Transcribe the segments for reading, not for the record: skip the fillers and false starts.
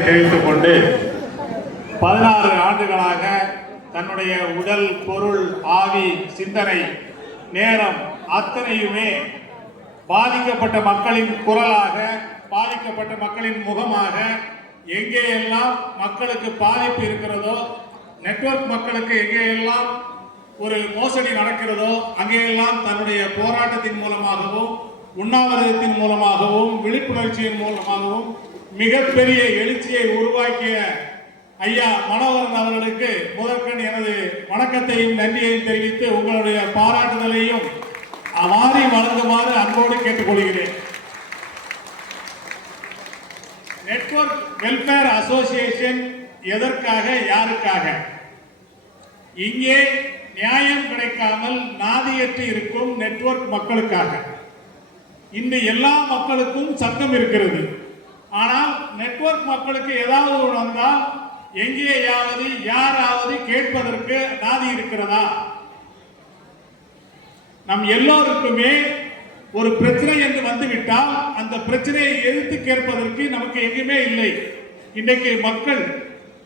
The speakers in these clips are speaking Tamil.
தெரிவித்துக் கொண்டு 16 ஆண்டுகளாக தன்னுடைய உடல், பொருள், ஆவி, சிந்தனை, நேரம் அத்தனையுமே பாதிக்கப்பட்ட மக்களின் குரலாக, பாதிக்கப்பட்ட மக்களின் முகமாக, எங்கேயெல்லாம் மக்களுக்கு பாதிப்பு இருக்கிறதோ, நெட்வொர்க் மக்களுக்கு எங்கேயெல்லாம் ஒரு மோசடி நடக்கிறதோ அங்கேயெல்லாம் தன்னுடைய போராட்டத்தின் மூலமாகவும், உண்ணாவிரதத்தின் மூலமாகவும், விழிப்புணர்ச்சியின் மூலமாகவும் மிகப்பெரிய எழுச்சியை உருவாக்கிய ஐயா மனோகரன் அவர்களுக்கு முதற்கண் எனது வணக்கத்தையும் நன்றியையும் தெரிவித்து உங்களுடைய பாராட்டுதலையும் வாரி வழங்குமாறு அன்போடு கேட்டுக்கொள்கிறேன். நெட்வொர்க் வெல்ஃபேர் அசோசியேஷன் எதற்காக, யாருக்காக? இங்கே நியாயம் கிடைக்காமல் நாதியற்று இருக்கும் நெட்வொர்க் மக்களுக்காக. இன்று எல்லா மக்களுக்கும் சங்கம் இருக்கிறது. ஆனால் நெட்வொர்க் மக்களுக்கு ஏதாவது வந்தால் எங்கேயாவது யாராவது கேட்பதற்கு நாதி இருக்கிறதா? நம் எல்லோருக்குமே ஒரு பிரச்சனை என்று வந்துவிட்டால் அந்த பிரச்சனையை எதிர்த்து கேட்பதற்கு நமக்கு எங்குமே இல்லை. இன்றைக்கு மக்கள்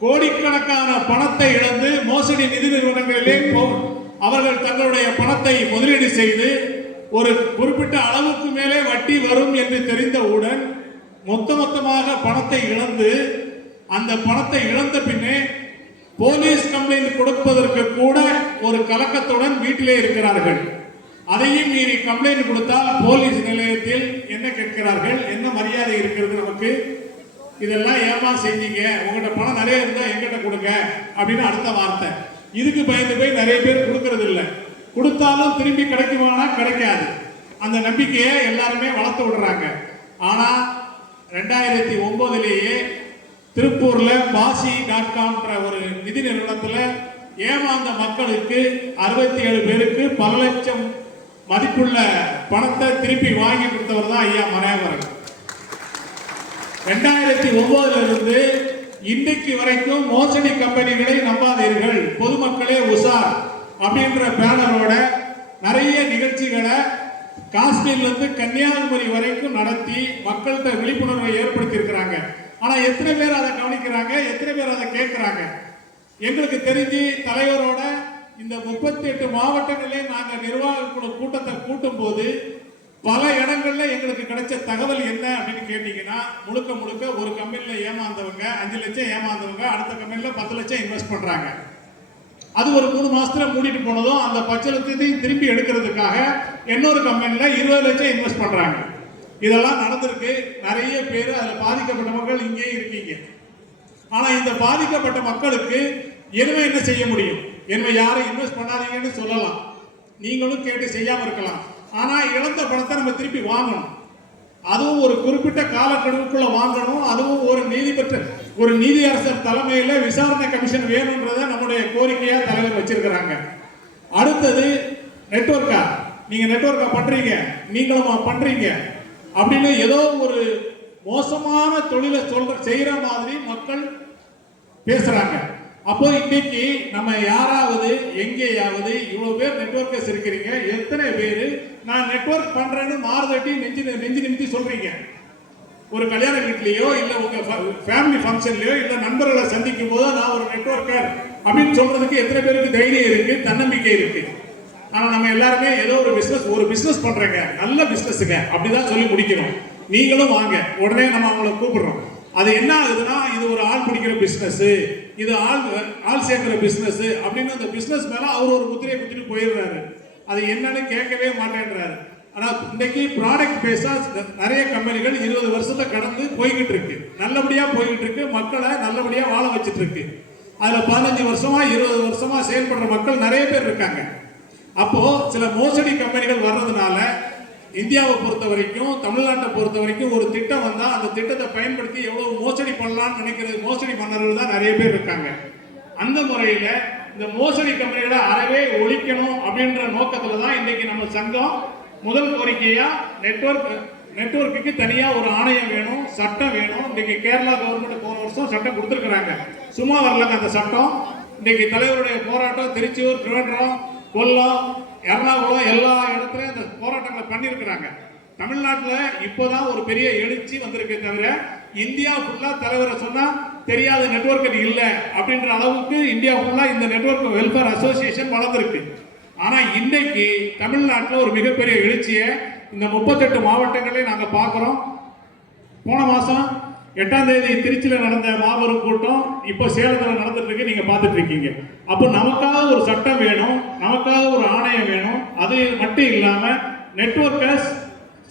கோடிக்கணக்கான பணத்தை இழந்து மோசடி நிதி நிறுவனங்களிலே அவர்கள் தங்களுடைய பணத்தை முதலீடு செய்து ஒரு குறிப்பிட்ட அளவுக்கு மேலே வட்டி வரும் என்று தெரிந்தவுடன் மொத்தமாக பணத்தை இழந்து, அந்த பணத்தை இழந்த பின்னே போலீஸ் கம்ப்ளைண்ட் கொடுப்பதற்கு கூட ஒரு கலக்கத்துடன் வீட்டிலே இருக்கிறார்கள். அதையும் மீறி கம்ப்ளைண்ட் கொடுத்தால் போலீஸ் நிலையத்தில் என்ன கேட்கிறார்கள்? என்ன மரியாதை இருக்கிறது நமக்கு? இதெல்லாம் ஏமா செஞ்சீங்க, உங்கள்கிட்ட பணம் நிறைய இருந்தா எங்கிட்ட கொடுங்க அப்படின்னு அடுத்த வார்த்தை. இதுக்கு பயந்து போய் நிறைய பேர் கொடுக்கறது இல்லை. கொடுத்தாலும் திரும்பி கிடைக்குமானா கிடைக்காது. அந்த நம்பிக்கையை எல்லாருமே வளர்த்து விடுறாங்க. ஆனா 2009 திருப்பூர்ல Basi.com ஒரு நிதி நிறுவனத்தில் ஏமாந்த மக்களுக்கு 67 பேருக்கு பல லட்சம் மதிப்புள்ள பணத்தை திருப்பி வாங்கி கொடுத்தவர் தான் ஐயா மனோகரன். 2009 இருந்து இன்றைக்கு வரைக்கும் மோசடி கம்பெனிகளை நம்பாதீர்கள், பொதுமக்களே உஷார் அப்படின்ற பேனரோட நிறைய நிகழ்ச்சிகளை காஷ்மீர்ல இருந்து கன்னியாகுமரி வரைக்கும் நடத்தி மக்கள்கிட்ட விழிப்புணர்வை ஏற்படுத்தி இருக்கிறாங்க. ஆனா எத்தனை பேர் அதை கவனிக்கிறாங்க? எத்தனை பேர் அதை கேட்கிறாங்க? எங்களுக்கு தெரிஞ்சு தலைவரோட இந்த 38 மாவட்டங்களிலே நாங்க நிர்வாக குழு கூட்டத்தை கூட்டும் போது பல இடங்கள்ல எங்களுக்கு கிடைச்ச தகவல் என்ன அப்படின்னு கேட்டீங்கன்னா, முழுக்க ஒரு கம்பெனில ஏமாந்தவங்க 5 லட்சம் ஏமாந்தவங்க அடுத்த கம்பெனில 10 லட்சம் இன்வெஸ்ட் பண்றாங்க. அது ஒரு 3 மாசத்துல மூடிட்டு போனதும் அந்த 10 லட்சத்தையும் திருப்பி எடுக்கிறதுக்காக இன்னொரு கம்பெனில 20 லட்சம் இன்வெஸ்ட் பண்றாங்க. இதெல்லாம் நடந்திருக்கு. நிறைய பேர் அதில் பாதிக்கப்பட்ட மக்கள் இங்கே இருக்கீங்க. ஆனா இந்த பாதிக்கப்பட்ட மக்களுக்கு இனிமே என்ன செய்ய முடியும்? இனிமே யாரும் இன்வெஸ்ட் பண்ணாதீங்கன்னு சொல்லலாம், நீங்களும் கேட்டு செய்யாம இருக்கலாம். ஆனா இழந்த பணத்தை நம்ம திருப்பி வாங்கணும். அதுவும் ஒரு குறிப்பிட்ட காலக்கெடுவுக்குள்ள வாங்கணும். அதுவும் ஒரு நீதியரசர் தலைமையில விசாரணை கமிஷன் வேணும்ன்றத நம்முடைய கோரிக்கையா தலைவர் வச்சிருக்கிறாங்க. அடுத்தது நெட்வொர்க்கா, நீங்க நெட்வொர்க்கா பண்றீங்க, நீங்களும் பண்றீங்க அப்படின்னு ஏதோ ஒரு மோசமான தொழிலை செய்யற மாதிரி மக்கள் பேசுறாங்க. அப்போ இன்னைக்கு நம்ம யாராவது எங்கேயாவது இவ்வளவு பேர் நெட்வொர்க்கர்ஸ் இருக்கிறீங்க, எத்தனை பேர் நான் நெட்வொர்க் பண்றேன்னு மாறுதட்டி நெஞ்சு நிமித்தி சொல்றீங்க? ஒரு கல்யாண வீட்லயோ இல்ல உங்க ஃபேமிலி ஃபங்க்ஷன்லயோ இல்ல நண்பர்களை சந்திக்கும் போது நான் ஒரு நெட்வொர்க்கர் அப்படின்னு சொல்றதுக்கு எத்தனை பேருக்கு தைரியம் இருக்கு, தன்னம்பிக்கை இருக்கு? ஆனா நம்ம எல்லாருமே ஏதோ ஒரு பிசினஸ் பண்றேங்க, நல்ல பிசினஸ்ங்க அப்படிதான் சொல்லி முடிக்கணும். நீங்களும் வாங்க, உடனே நம்ம அவங்கள கூப்பிடுறோம். அது என்ன ஆகுதுன்னா, இது ஒரு ஆள் பிடிக்கிற பிசினஸ், இது ஆள் சேர்க்கிற பிசினஸ் அப்படின்னு அந்த பிசினஸ் மேல அவர் ஒரு முத்திரையை குத்திட்டு போயிடுறாரு. அது என்னன்னு கேட்கவே மாட்டேன்றாரு. ஆனா இன்னைக்கு ப்ராடக்ட் பேஸா நிறைய கம்பெனிகள் 20 வருஷத்தை கடந்து போய்கிட்டு இருக்கு, நல்லபடியா போய்கிட்டு இருக்கு, மக்களை நல்லபடியா வாழ வச்சிட்டு இருக்கு. அதுல 15 வருஷமா 20 வருஷமா செயல்படுற மக்கள் நிறைய பேர் இருக்காங்க. அப்போ சில மோசடி கம்பெனிகள் வர்றதுனால இந்தியாவை பொறுத்த வரைக்கும், தமிழ்நாட்டை பொறுத்த வரைக்கும் ஒரு திட்டம் வந்தா அந்த திட்டத்தை பயன்படுத்தி எவ்வளவு மோசடி பண்ணலாம்னு நினைக்கிறது மோசடி மன்னர்கள் தான் நிறைய பேர் இருக்காங்க. அந்த முறையில இந்த மோசடி கம்பெனிகளை அறவே ஒழிக்கணும் அப்படின்ற நோக்கத்துல தான் இன்னைக்கு நம்ம சங்கம் முதல் கோரிக்கையா நெட்வொர்க்குக்கு தனியா ஒரு ஆணையம் வேணும், சட்டம் வேணும். இன்னைக்கு கேரளா கவர்மெண்ட் போன வருஷம் சட்டம் கொடுத்துருக்காங்க. சும்மா வரலங்க அந்த சட்டம். இன்னைக்கு தலைவருடைய போராட்டம் திருச்சியூர், திருவண்ணாமலை, கொல்லம், எர்ணாகுளம் எல்லா இடத்துலயும் அந்த போராட்டங்களை பண்ணியிருக்கிறாங்க. தமிழ்நாட்டில் இப்போதான் ஒரு பெரிய எழுச்சி வந்திருக்கே தவிர இந்தியா ஃபுல்லா தலைவரை சொன்னா தெரியாத நெட்வொர்க் இல்ல அப்படின்ற அளவுக்கு இந்தியா ஃபுல்லா இந்த நெட்வொர்க் வெல்ஃபேர் அசோசியேஷன் வளர்ந்துருக்கு. ஆனா இன்னைக்கு தமிழ்நாட்டில் ஒரு மிகப்பெரிய எழுச்சியை இந்த 38 மாவட்டங்களையும் நாங்க பார்க்கிறோம். போன மாசம் 8ஆம் தேதி திருச்சியில் நடந்த மாபெரும் கூட்டம் இப்போ சேலத்தில் நடந்துட்டு இருக்கு, நீங்க பார்த்துட்டு இருக்கீங்க. அப்போ நமக்காக ஒரு சட்டம் வேணும், நமக்காக ஒரு ஆணையம் வேணும். அது மட்டும் இல்லாம நெட்வொர்க்கர்ஸ்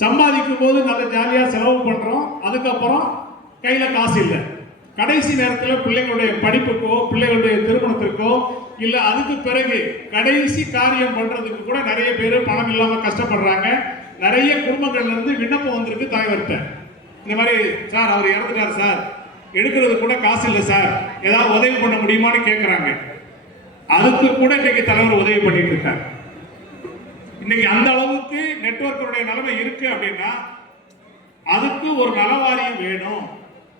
சம்பாதிக்கும் போது நல்ல ஜாலியா செலவு பண்றோம், அதுக்கப்புறம் கையில காசு இல்லை. கடைசி நேரத்தில் பிள்ளைகளுடைய படிப்புக்கோ பிள்ளைகளுடைய திருமணத்திற்கோ இல்ல அதுக்கு பிறகு கடைசி காரியம் பண்றதுக்கு கூட நிறைய பேர் பணம் இல்லாம கஷ்டப்படுறாங்க. நிறைய குடும்பங்கள்ல இருந்து விண்ணப்பம் வந்திருக்கு தலைவர்கிட்ட. இந்த மாதிரி சார் அவர் இறந்துட்டாரு சார், எடுக்கிறது கூட காசு இல்லை சார், ஏதாவது உதவி பண்ண முடியுமான்னு கேட்கிறாங்க. அதுக்கு கூட இன்னைக்கு தலைவர் உதவி பண்ணிட்டு இருக்காரு. இன்னைக்கு அந்த அளவுக்கு நெட்வொர்க்கருடைய நிலைமை இருக்கு அப்படின்னா அதுக்கு ஒரு நலவாரியம் வேணும்.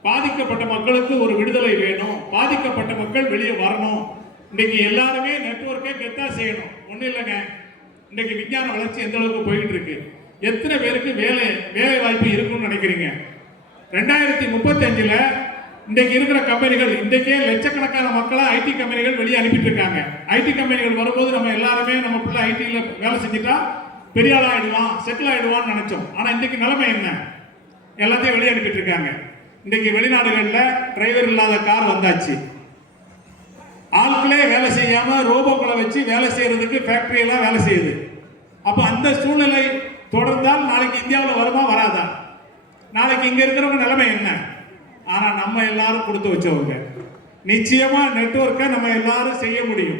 பாதிக்கப்பட்ட மக்களுக்கு ஒரு விடுதலை வேணும், பாதிக்கப்பட்ட மக்கள் வெளியே வரணும். இன்னைக்கு எல்லாருமே நெட்வொர்க்கை கெத்தா செய்யணும். ஒன்றும் இல்லைங்க, இன்னைக்கு விஞ்ஞான வளர்ச்சி எந்த அளவுக்கு போயிட்டு இருக்கு, எத்தனை பேருக்கு வேலை வாய்ப்பு இருக்குன்னு நினைக்கிறீங்க? 2035 இன்றைக்கு இருக்கிற கம்பெனிகள், இன்றைக்கே லட்சக்கணக்கான மக்களை ஐடி கம்பெனிகள் வெளியே அனுப்பிட்டு இருக்காங்க. ஐடி கம்பெனிகள் வரும்போது நம்ம எல்லாருமே நம்ம பிள்ளை ஐடியில் வேலை செஞ்சுட்டா பெரிய ஆள் ஆயிடுவான், செட்டில் ஆயிடுவான்னு நினைச்சோம். ஆனா இன்னைக்கு நிலைமை என்ன? எல்லாத்தையும் வெளியே அனுப்பிட்டு இருக்காங்க. இன்னைக்கு வெளிநாடுகளில் டிரைவர் இல்லாத கார் வந்தாச்சு. ஆட்களே வேலை செய்யாம ரோபோக்களை வச்சு வேலை செய்யறதுக்கு ஃபேக்டரி எல்லாம் வேலை செய்யுது. அப்ப அந்த சூழ்நிலை தொடர்ந்தால் நாளைக்கு இந்தியாவில் வருமா வராதா? நாளைக்கு இங்க இருக்கிறவங்க நிலைமை என்ன? ஆனா நம்ம எல்லாரும் கொடுத்து வச்சவங்க, நிச்சயமா நெட்வொர்க்கை நம்ம எல்லாரும் செய்ய முடியும்.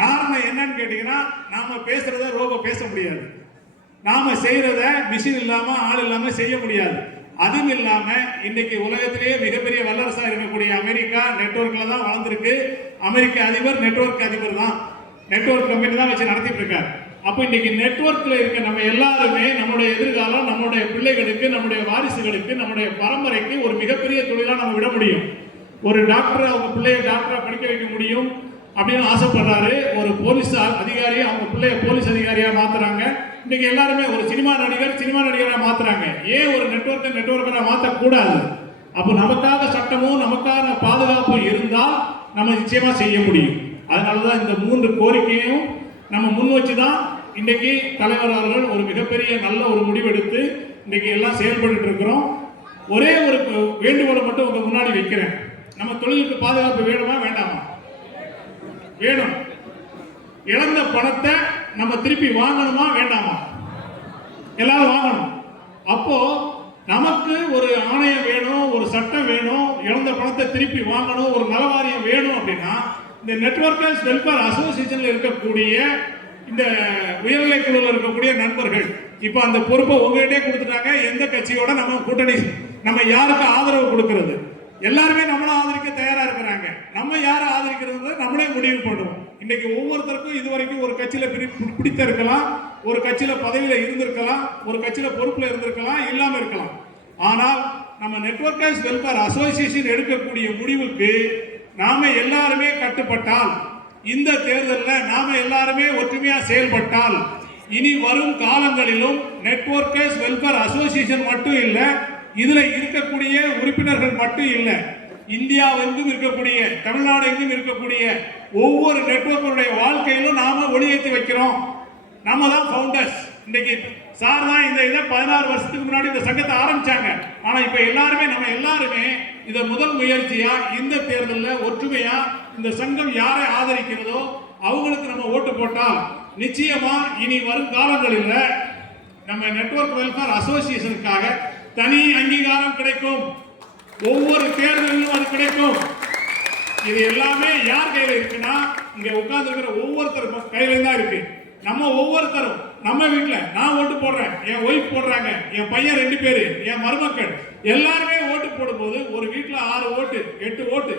காரணம் என்னன்னு கேட்டீங்கன்னா, நாம பேசுறத ரோபோ பேச முடியாது, நாம செய்யறத மிஷின் இல்லாம ஆள் இல்லாம செய்ய முடியாது. அதுவும் இல்லாம இன்னைக்கு உலகத்திலேயே மிகப்பெரிய வல்லரசா இருக்கக்கூடிய அமெரிக்கா நெட்வொர்க்ல தான் வளர்ந்துருக்கு. அமெரிக்க அதிபர் நெட்வொர்க் அதிபர் தான், நெட்வொர்க் கம்பெனி தான் வச்சு நடத்திட்டு இருக்காரு. அப்ப இன்னைக்கு நெட்வொர்க்ல இருக்க நம்ம எல்லாருமே நம்முடைய எதிர்காலம், நம்முடைய பிள்ளைகளுக்கு, நம்முடைய வாரிசுகளுக்கு, நம்முடைய பரம்பரைக்கு ஒரு மிகப்பெரிய தொழிலா நம்ம விட முடியும். ஒரு டாக்டர் அவங்க பிள்ளைய டாக்டரா படிக்க வைக்க முடியும் அப்படின்னு ஆசைப்படுறாரு. ஒரு போலீஸ் அதிகாரி அவங்க பிள்ளைய போலீஸ் அதிகாரியா மாத்துறாங்க. இன்னைக்கு எல்லாருமே ஒரு சினிமா நடிகரா மாத்துறாங்க. ஏன் ஒரு நெட்வொர்க்கரா மாற்றக்கூடாது? அப்போ நமக்காக சட்டமும் நமக்கான பாதுகாப்பும் இருந்தால் நம்ம நிச்சயமா செய்ய முடியும். அதனாலதான் இந்த 3 கோரிக்கையும் நம்ம முன் வச்சுதான் இன்னைக்கு தலைவர் அவர்கள் ஒரு மிகப்பெரிய நல்ல ஒரு முடிவெடுத்து இன்னைக்கு எல்லாம் செயல்பட்டு இருக்கிறோம். ஒரே ஒரு வேண்டுகோளை மட்டும் உங்க முன்னாடி வைக்கிறேன். நம்ம தொழிலுக்கு பாதுகாப்பு வேணுமா வேண்டாமா? வேணும். இழந்த பணத்தை நம்ம திருப்பி வாங்கணுமா வேண்டாமா? எல்லாரும் வாங்கணும். அப்போ நமக்கு ஒரு ஆணையம் வேணும், ஒரு சட்டம் வேணும், இழந்த பணத்தை திருப்பி வாங்கணும், ஒரு நலவாரியம் வேணும் அப்படின்னா இந்த நெட்வொர்க்கர்ஸ் வெல்ஃபேர் அசோசியேஷன்ல இருக்கக்கூடிய இந்த உயர்நிலை குழுவில் இருக்கக்கூடிய நண்பர்கள் இப்ப அந்த பொறுப்பை உங்ககிட்டே கொடுத்துட்டாங்க. எந்த கட்சியோட நம்ம கூட்டணி, நம்ம யாருக்கு ஆதரவு கொடுக்கிறது? எல்லாருமே நம்மள ஆதரிக்க தயாரா இருக்கிறாங்க. நம்ம யாரை ஆதரிக்கிறது நம்மளே முடிவு பண்ணுவோம். இன்னைக்கு ஒவ்வொருத்தருக்கும் இதுவரைக்கும் ஒரு கட்சியில பிடித்த இருக்கலாம், ஒரு கட்சியில பதவியில இருந்திருக்கலாம், ஒரு கட்சியில பொறுப்புல இருந்திருக்கலாம், இல்லாம இருக்கலாம். ஆனால் நம்ம நெட்வொர்க்கர்ஸ் வெல்ஃபேர் அசோசியேஷன் எடுக்கக்கூடிய முடிவுக்கு நாம எல்லாருமே கட்டுப்பட்டால், இந்த தேர்தலில் நாம எல்லாருமே ஒற்றுமையா செயல்பட்டால், இனி வரும் காலங்களிலும் நெட்வொர்க்கர்ஸ் வெல்ஃபேர் அசோசியேஷன் மட்டும் இல்ல, இதுல இருக்கக்கூடிய உறுப்பினர்கள் மட்டும் இல்ல, இந்தியா எங்கும் இருக்கக்கூடிய, தமிழ்நாடு எங்கும் இருக்கக்கூடிய ஒவ்வொரு நெட்வொர்க்கருடைய வாழ்க்கையிலும் நாம ஒளியேற்றி வைக்கிறோம். நம்ம தான் ஃபவுண்டர்ஸ். இன்னைக்கு சார் தான் இந்த இதை 16 வருஷத்துக்கு முன்னாடி இந்த சங்கத்தை ஆரம்பிச்சாங்க. ஆனா இப்ப எல்லாருமே நம்ம எல்லாருமே இத முதல் முயற்சியா இந்த தேர்தலில் ஒற்றுமையா இந்த சங்கம் யாரை ஆதரிக்கிறதோ அவங்களுக்கு நம்ம ஓட்டு போட்டால் நிச்சயமா இனி வரும் காலங்களில் நம்ம நெட்வொர்க் வெல்ஃபேர் அசோசியேஷனுக்காக தனி அங்கீகாரம் கிடைக்கும். ஒவ்வொரு தேர்தலிலும் அது கிடைக்கும். இது எல்லாமே யார் கையில இருக்குன்னா, இங்க உட்கார்ந்து இருக்கிற ஒவ்வொருத்தரும் கையில தான் இருக்கு. நம்ம ஒவ்வொருத்தரும் நம்ம வீட்டுல நான் ஓட்டு போடுறேன், என் ஒய்ஃப் போடுறாங்க, என் பையன் 2 பேரு, என் மருமக்கள் எல்லாருமே ஓட்டு போடும்போது ஒரு வீட்டுல 6 ஓட்டு 8 ஓட்டு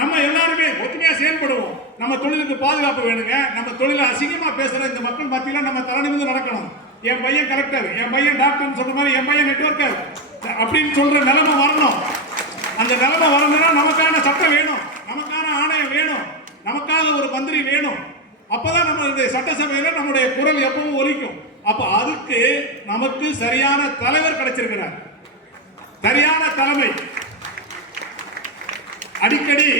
நம்ம எல்லாருமே ஒற்றுமையா செயல்படுவோம். நம்ம தொழிலுக்கு பாதுகாப்பு வேணுங்க. நம்ம தொழில அசிங்கமா பேசுற இந்த மக்கள் மத்தியில நம்ம தலைநிமிர்ந்து நடக்கணும். என் பையன் கலெக்டர், என் பையன் டாக்டர் சொல்ற மாதிரி என் பையன் நெட்வொர்க்கர் அப்படின்னு சொல்ற நிலைமை வரணும். அந்த நிலைமை வரணும்னா நமக்கான சட்டம் வேணும், நமக்கான ஆணையம் வேணும், நமக்காக ஒரு மந்திரி வேணும். அப்பதான் நம்ம இந்த சட்டசபையில நம்முடைய குரல் எப்பவும் ஒலிக்கும். அப்ப அதுக்கு நமக்கு சரியான தலைவர் கிடைச்சிருக்கிறார், சரியான தலைமை. அடிக்கடி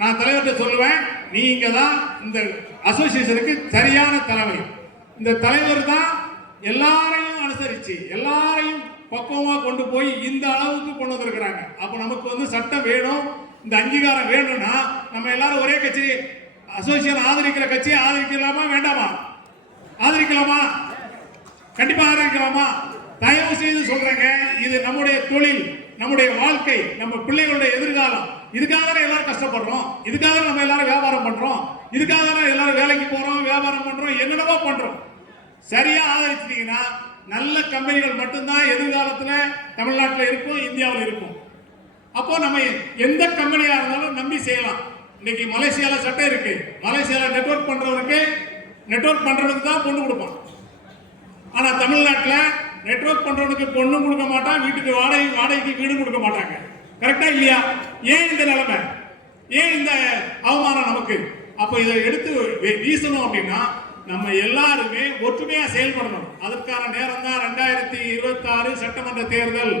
நான் தலைவர்கிட்ட சொல்லுவேன், நீங்க தான் இந்த அசோசியேஷனுக்கு சரியான தலைமை. இந்த தலைவர் தான் எல்லாரையும் அனுசரிச்சு எல்லாரையும் பக்குவமா கொண்டு போய் இந்த அளவுக்கு கொண்டு வந்திருக்கிறாங்க. அப்ப நமக்கு வந்து சட்டம் வேணும், இந்த அங்கீகாரம் வேணும்னா நம்ம எல்லாரும் ஒரே கட்சி அசோசியேஷன் ஆதரிக்கிற கட்சியை ஆதரிக்கலாமா வேண்டாமா? ஆதரிக்கலாமா? கண்டிப்பா ஆதரிக்கலாமா? தயவு செய்து சொல்றேங்க, இது நம்முடைய தொழில், நம்முடைய வாழ்க்கை, நம்ம பிள்ளைகளுடைய எதிர்காலம். இதுக்காக தான் எல்லாரும் கஷ்டப்படுறோம், இதுக்காக நம்ம எல்லாரும் வியாபாரம் பண்றோம், இதுக்காக தான் எல்லாரும் வேலைக்கு போறோம், வியாபாரம் பண்றோம், என்னென்னவோ பண்றோம். சரியா ஆதரிச்சிட்டீங்கன்னா நல்ல கம்பெனிகள் மட்டும்தான் எதிர்காலத்துல தமிழ்நாட்டில் இருக்கும், இந்தியாவில் இருக்கும். அப்போ நம்ம எந்த கம்பெனியா இருந்தாலும் நம்பி செய்யலாம். இன்னைக்கு மலேசியால சட்டம் இருக்கு, மலேசியால நெட்வொர்க் பண்றவனுக்கு தான் பொண்ணு கொடுப்பான். ஆனா தமிழ்நாட்டில் நெட்வொர்க் பண்றவனுக்கு பொண்ணு கொடுக்க மாட்டான், வீட்டுக்கு வாடகைக்கு வீடு கொடுக்க மாட்டாங்க. கரெக்டா இல்லையா? ஏன் இந்த நிலைமை, ஏன் இந்த அவமானம் நமக்கு? அப்ப இதை எடுத்து வீசணும் அப்படின்னா நம்ம எல்லாருமே ஒற்றுமையா செயல்படணும். அதற்கான நேரம் தான் 2026 சட்டமன்ற தேர்தல்.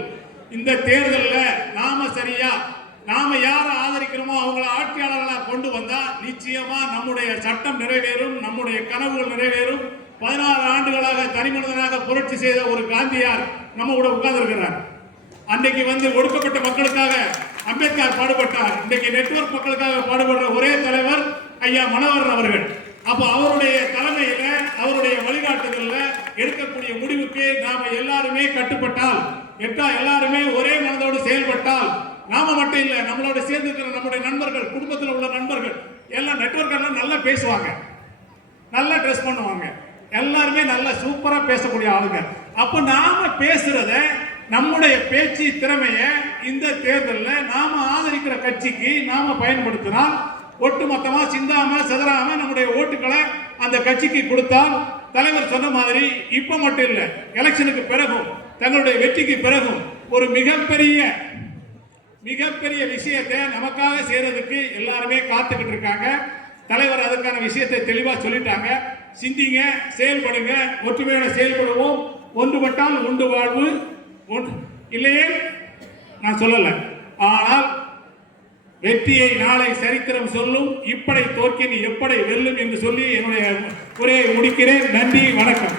இந்த தேர்தலில் நாம யாரை ஆதரிக்கிறோமோ அவங்கள ஆட்சியாளர்களாக கொண்டு வந்தா நிச்சயமா நம்முடைய சட்டம் நிறைவேறும், நம்முடைய கனவுகள் நிறைவேறும். 16 ஆண்டுகளாக தனிமனிதனாக புரட்சி செய்த ஒரு காந்தியார் நம்ம கூட உட்கார்ந்து இருக்கிறார். அன்றைக்கு வந்து ஒடுக்கப்பட்ட மக்களுக்காக அம்பேத்கர் பாடுபட்டார். இன்றைக்கு நெட்வொர்க் மக்களுக்காக பாடுபடுற ஒரே தலைவர் ஐயா மனோகரன் அவர்கள். அப்ப அவருடைய தலைமையில, அவருடைய வழிகாட்டுதல்ல எடுக்கக்கூடிய முடிவுக்கு நாம எல்லாருமே கட்டுப்பட்டால், எல்லாருமே ஒரே மனதோடு செயல்பட்டால், நாம மட்டும் இல்ல, நம்மளோட சேர்ந்து இருக்கிற நம்முடைய நண்பர்கள், குடும்பத்தில் உள்ள நண்பர்கள் எல்லாம் நெட்வொர்க் எல்லாம் நல்லா பேசுவாங்க, நல்லா ட்ரெஸ் பண்ணுவாங்க, எல்லாருமே நல்லா சூப்பரா பேசக்கூடிய ஆளுங்க. அப்ப நாம பேசுறத, நம்முடைய பேச்சு திறமைய இந்த தேர்தலில் நாம ஆதரிக்கிற கட்சிக்கு நாம பயன்படுத்தினால், ஒட்டுமொத்தமா சிந்தாம சிதறாம நம்முடைய ஓட்டுகளை அந்த கட்சிக்கு கொடுத்தால், தலைவர் சொன்ன மாதிரி இப்ப மட்டும் இல்ல, எலெக்ஷனுக்கு பிறகும், தங்களுடைய வெற்றிக்கு பிறகும் ஒரு மிகப்பெரிய விஷயத்தை நமக்காக செய்யறதுக்கு எல்லாருமே காத்துக்கிட்டு இருக்காங்க. தலைவர் அதுக்கான விஷயத்தை தெளிவா சொல்லிட்டாங்க. சிந்திங்க, செயல்படுங்க, ஒற்றுமையோட செயல்படுவோம். ஒன்றுபட்டால் உண்டு வாழ்வு, இல்லையே நான் சொல்லல. ஆனால் வெற்றியை நாளை சரித்திரம் சொல்லும். இப்படை தோற்கின் எப்படை வெல்லும் என்று சொல்லி என்னுடைய உரையை முடிக்கிறேன். நன்றி, வணக்கம்.